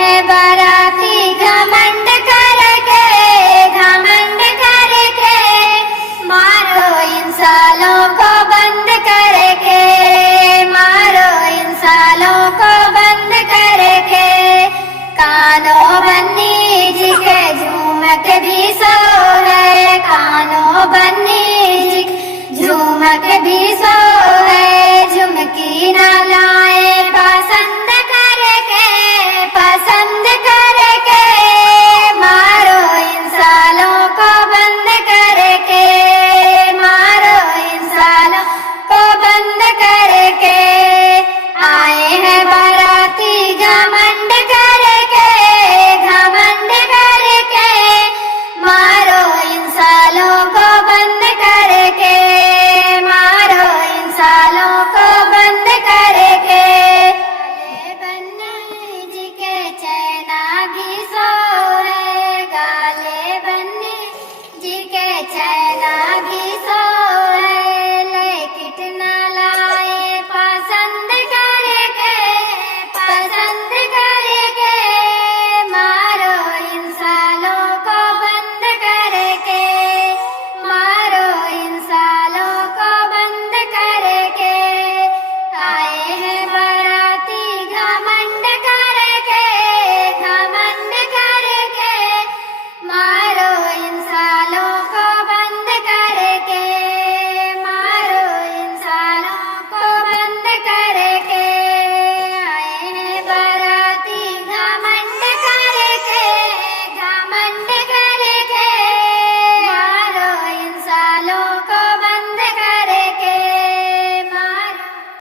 हैं बाराती घमंड करके, घमंड करके, मारो इन सालों को बंद करके, मारो इन सालों को बंद करके। कानो बन्नी जी के झूमक भी सो है, कानो बन्नी जी झूमक भी सो है, झुमकी ना लाए पसंद करके, पसंद करके, मारो इन सालों को बंद करके, मारो इन सालों को बंद करके। आए हैं बाराती घमंड करके, घमंड करके, मारो इन सालों को बंद करके, मारो इन सालों को बंद करके। गाले बन्नी जी के चैना भी सो है, गाले बन्नी जी के चैना भी सो है, लैकिट ना लाए पसंद करके, पसंद करके, मारो इन सालों को बंद करके, मारो इन सालों को बंद करके। आए हैं बाराती घमंड करके, घमंड करके, मारो इन सालों को बंद करके, मारो इन सालों को बंद करके। आए हैं बाराती घमंड करके, घमंड